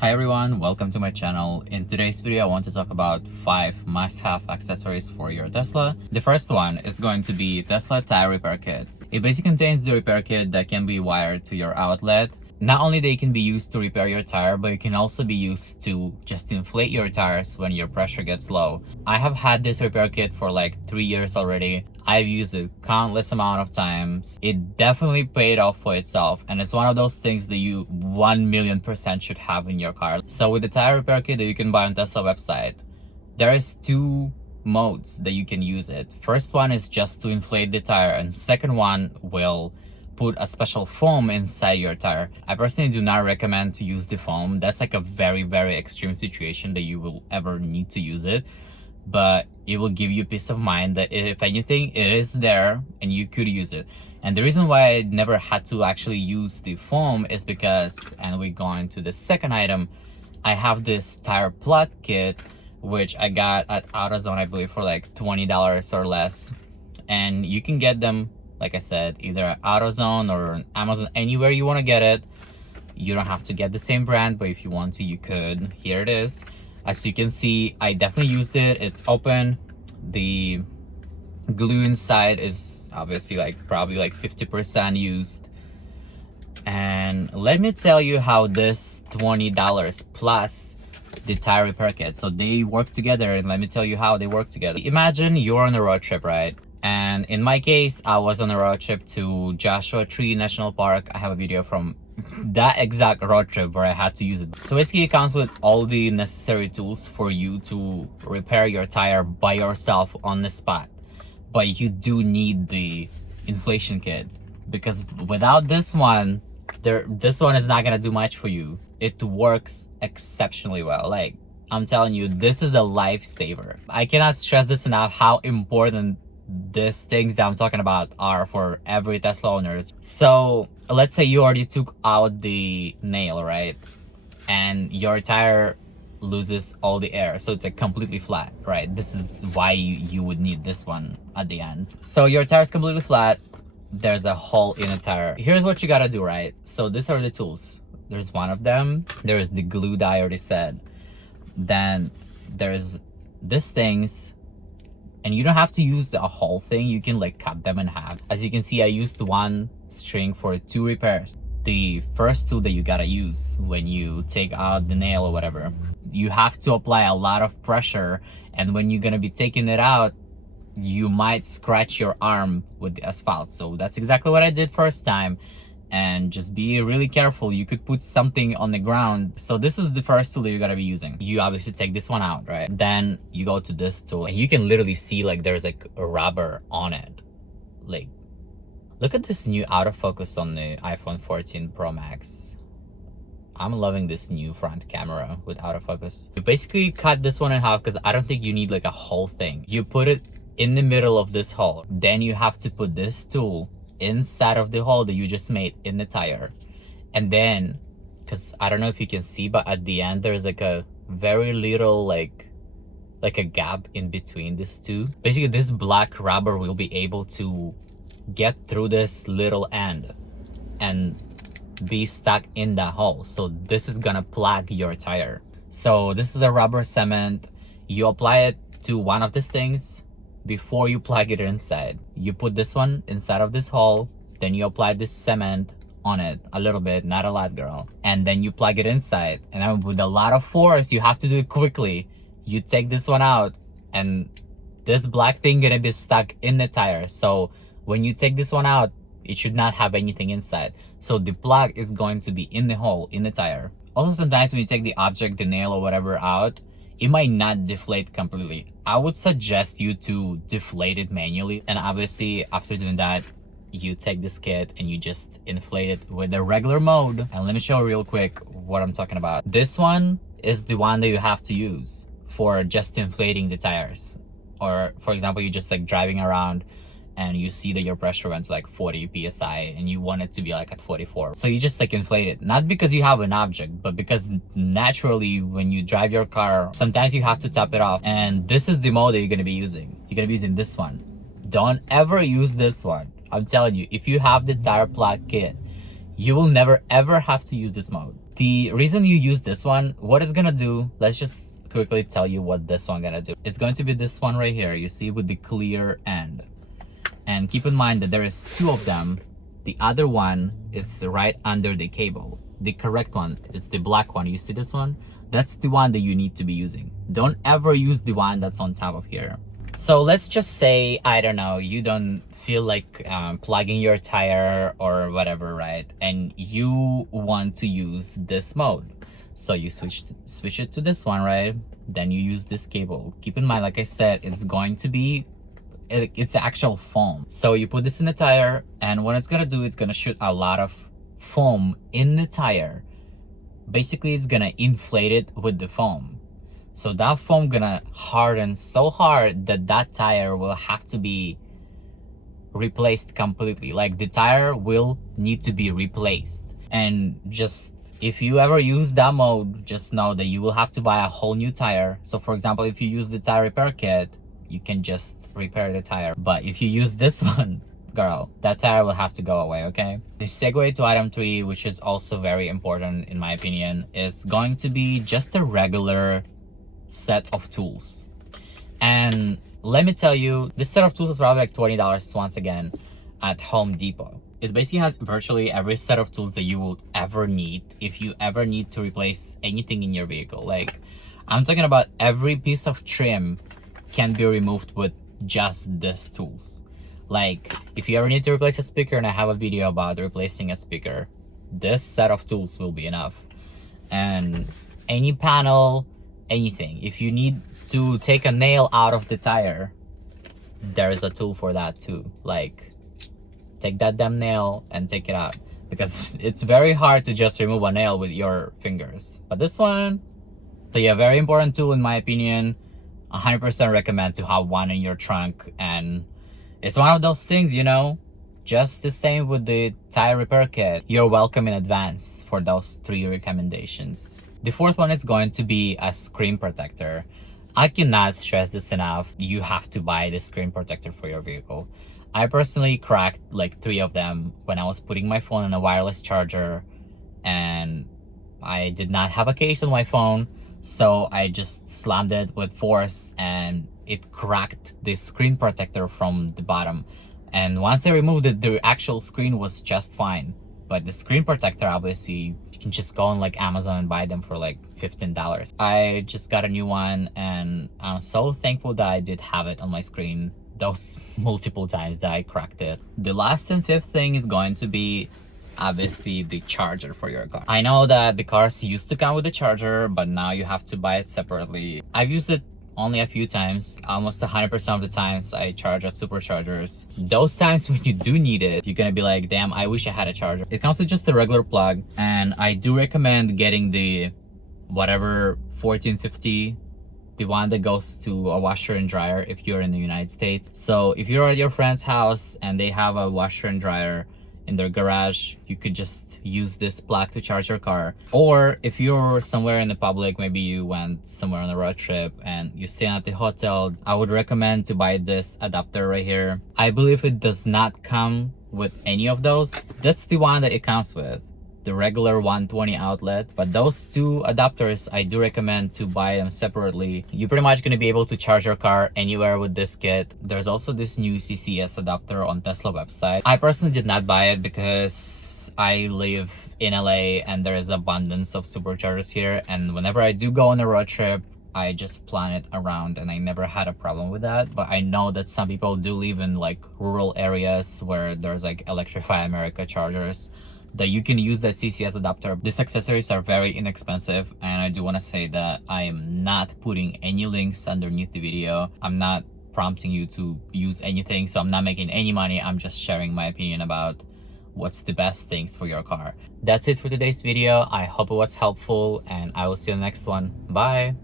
Hi everyone, welcome to my channel. In today's video, I want to talk about 5 must-have accessories for your Tesla. The first one is going to be Tesla Tire Repair Kit. It basically contains the repair kit that can be wired to your outlet. Not only they can be used to repair your tire, but it can also be used to just inflate your tires when your pressure gets low. I have had this repair kit for like 3 years already. I've used it countless amount of times. It definitely paid off for itself, and it's one of those things that you 1,000,000% should have in your car. So with the tire repair kit that you can buy on Tesla website, there is 2 modes that you can use it. First one is just to inflate the tire, and second one will put a special foam inside your tire. I personally do not recommend to use the foam. That's like a very extreme situation that you will ever need to use it, but it will give you peace of mind that if anything, it is there and you could use it. And the reason why I never had to actually use the foam is because, and we go into the second item, I have this tire plug kit which I got at AutoZone, I believe, for like $20 or less. And you can get them, like I said, either at AutoZone or Amazon, anywhere you want to get it. You don't have to get the same brand, but if you want to, you could. Here it is. As you can see, I definitely used it. It's open. The glue inside is obviously probably 50% used. And let me tell you how this $20 plus the tire repair kit, so they work together, and let me tell you how they work together. Imagine you're on a road trip, right? And in my case, I was on a road trip to Joshua Tree National Park. I have a video from that exact road trip where I had to use it. So basically it comes with all the necessary tools for you to repair your tire by yourself on the spot. But you do need the inflation kit, because without this one, this one is not gonna do much for you. It works exceptionally well. Like, I'm telling you, this is a lifesaver. I cannot stress this enough, how important these things that I'm talking about are for every Tesla owners. So let's say you already took out the nail, right? And your tire loses all the air, so it's like completely flat, right? This is why you would need this one at the end. So your tire is completely flat. There's a hole in the tire. Here's what you gotta do, right? So these are the tools. There's one of them. There's the glue that I already said. Then there's these things, and you don't have to use a whole thing. You can like cut them in half. As you can see, I used one string for 2 repairs. The first tool that you gotta use when you take out the nail or whatever, you have to apply a lot of pressure, and when you're gonna be taking it out, you might scratch your arm with the asphalt. So that's exactly what I did first time. And just be really careful. You could put something on the ground. So this is the first tool that you gotta be using. You obviously take this one out, right? Then you go to this tool, and you can literally see like there's like a rubber on it. Like, look at this new autofocus on the iPhone 14 Pro Max. I'm loving this new front camera with autofocus. You basically cut this one in half, because I don't think you need like a whole thing. You put it in the middle of this hole. Then you have to put this tool inside of the hole that you just made in the tire. And then, because I don't know if you can see, but at the end there's like a very little like a gap in between these two. Basically this black rubber will be able to get through this little end and be stuck in that hole. So this is gonna plug your tire. So this is a rubber cement. You apply it to one of these things before you plug it inside. You put this one inside of this hole, then you apply this cement on it a little bit, not a lot, girl, and then you plug it inside. And then with a lot of force, you have to do it quickly. You take this one out, and this black thing gonna be stuck in the tire. So when you take this one out, it should not have anything inside. So the plug is going to be in the hole in the tire. Also, sometimes when you take the object, the nail or whatever out, it might not deflate completely. I would suggest you to deflate it manually. And obviously after doing that, you take this kit and you just inflate it with the regular mode. And let me show real quick what I'm talking about. This one is the one that you have to use for just inflating the tires. Or for example, you're just like driving around and you see that your pressure went to like 40 psi and you want it to be like at 44. So you just like inflate it, not because you have an object, but because naturally when you drive your car, sometimes you have to top it off. And this is the mode that you're gonna be using. You're gonna be using this one. Don't ever use this one. I'm telling you, if you have the tire plug kit, you will never ever have to use this mode. The reason you use this one, what it's gonna do, let's just quickly tell you what this one gonna do. It's going to be this one right here, you see, with the clear end. And keep in mind that there is two of them. The other one is right under the cable. The correct one, it's the black one. You see this one? That's the one that you need to be using. Don't ever use the one that's on top of here. So let's just say, I don't know, you don't feel like plugging your tire or whatever, right? And you want to use this mode. So you switch it to this one, right? Then you use this cable. Keep in mind, like I said, it's going to be, it's actual foam. So you put this in the tire, and what it's gonna do, it's gonna shoot a lot of foam in the tire. Basically, it's gonna inflate it with the foam. So that foam gonna harden so hard that that tire will have to be replaced completely. Like the tire will need to be replaced. And just, if you ever use that mode, just know that you will have to buy a whole new tire. So for example, if you use the tire repair kit, you can just repair the tire. But if you use this one, girl, that tire will have to go away, okay? The segue to item 3, which is also very important in my opinion, is going to be just a regular set of tools. And let me tell you, this set of tools is probably like $20 once again at Home Depot. It basically has virtually every set of tools that you will ever need if you ever need to replace anything in your vehicle. Like, I'm talking about every piece of trim can be removed with just these tools. Like, if you ever need to replace a speaker, and I have a video about replacing a speaker, this set of tools will be enough. And any panel, anything. If you need to take a nail out of the tire, there is a tool for that too. Like, take that damn nail and take it out, because it's very hard to just remove a nail with your fingers. But this one, so yeah, very important tool in my opinion. 100% recommend to have one in your trunk. And it's one of those things, you know, just the same with the tire repair kit. You're welcome in advance for those 3 recommendations. The fourth one is going to be a screen protector. I cannot stress this enough. You have to buy the screen protector for your vehicle. I personally cracked like 3 of them when I was putting my phone on a wireless charger, and I did not have a case on my phone. So I just slammed it with force and it cracked the screen protector from the bottom. And once I removed it, the actual screen was just fine. But the screen protector, obviously, you can just go on like Amazon and buy them for like $15. I just got a new one, and I'm so thankful that I did have it on my screen those multiple times that I cracked it. The last and 5th thing is going to be obviously the charger for your car. I know that the cars used to come with a charger, but now you have to buy it separately. I've used it only a few times. Almost 100% of the times I charge at superchargers. Those times when you do need it, you're gonna be like, damn, I wish I had a charger. It comes with just a regular plug, and I do recommend getting the whatever 1450, the one that goes to a washer and dryer if you're in the United States. So if you're at your friend's house and they have a washer and dryer in their garage, you could just use this plug to charge your car. Or if you're somewhere in the public, maybe you went somewhere on a road trip and you stay at the hotel, I would recommend to buy this adapter right here. I believe it does not come with any of those. That's the one that it comes with, the regular 120 outlet. But those 2 adapters, I do recommend to buy them separately. You're pretty much going to be able to charge your car anywhere with this kit. There's also this new CCS adapter on Tesla website. I personally did not buy it because I live in LA and there is abundance of superchargers here, and whenever I do go on a road trip, I just plan it around, and I never had a problem with that. But I know that some people do live in like rural areas where there's like Electrify America chargers that you can use that CCS adapter. These accessories are very inexpensive, and I do want to say that I am not putting any links underneath the video. I'm not prompting you to use anything, so I'm not making any money. I'm just sharing my opinion about what's the best things for your car. That's it for today's video. I hope it was helpful, and I will see you in the next one. Bye.